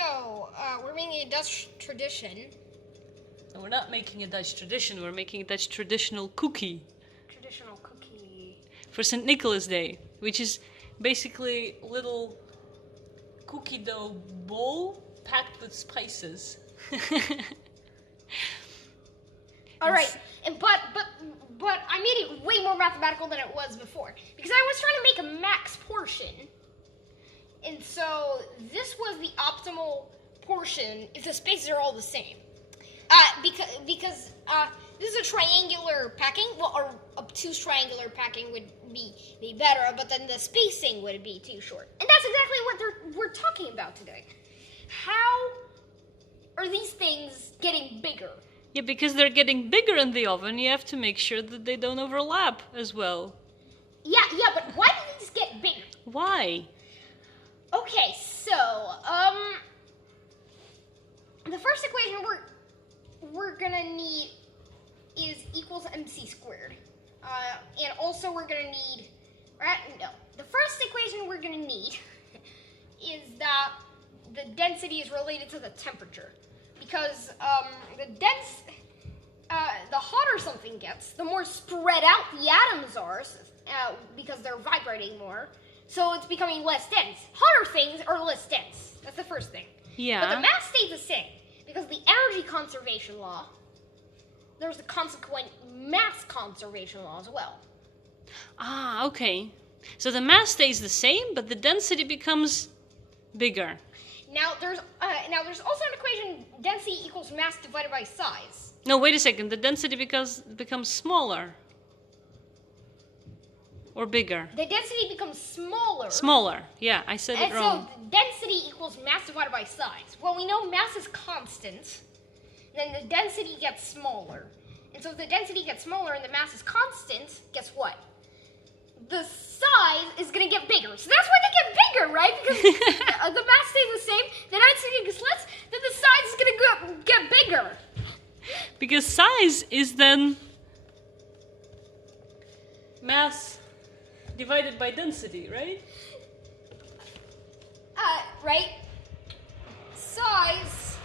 So, we're making a Dutch tradition. And we're not making a Dutch tradition, we're making a Dutch traditional cookie. Traditional cookie. For St. Nicholas Day, which is basically a little cookie dough bowl packed with spices. All right, but I made it way more mathematical than it was before because I was trying to make a max portion, and so this was the optimal portion if the spaces are all the same. Because this is a triangular packing. Well, or obtuse triangular packing would be better, but then the spacing would be too short. And that's exactly what we're talking about today. How are these things getting bigger? Yeah, because they're getting bigger in the oven, you have to make sure that they don't overlap as well. Yeah, but why do these get bigger? Why? Okay, so, the first equation we're gonna need is equals mc squared. And also we're gonna need, the first equation we're gonna need is that the density is related to the temperature. Because the hotter something gets, the more spread out the atoms are, because they're vibrating more. So it's becoming less dense. Hotter things are less dense. That's the first thing. Yeah. But the mass stays the same. Because the energy conservation law, there's the consequent mass conservation law as well. Ah, okay. So the mass stays the same, but the density becomes bigger. Now there's also an equation: density equals mass divided by size. No, wait a second. The density becomes smaller. Or bigger. The density becomes smaller. Smaller. Yeah, I said it wrong. So density equals mass divided by size. Well, we know mass is constant. Then the density gets smaller. And so if the density gets smaller and the mass is constant, guess what? The size is going to get bigger. So that's why they get bigger, right? Because the mass stays the same, the density gets less, then the size is going to get bigger. Because size is then mass divided by density, right? Right? Size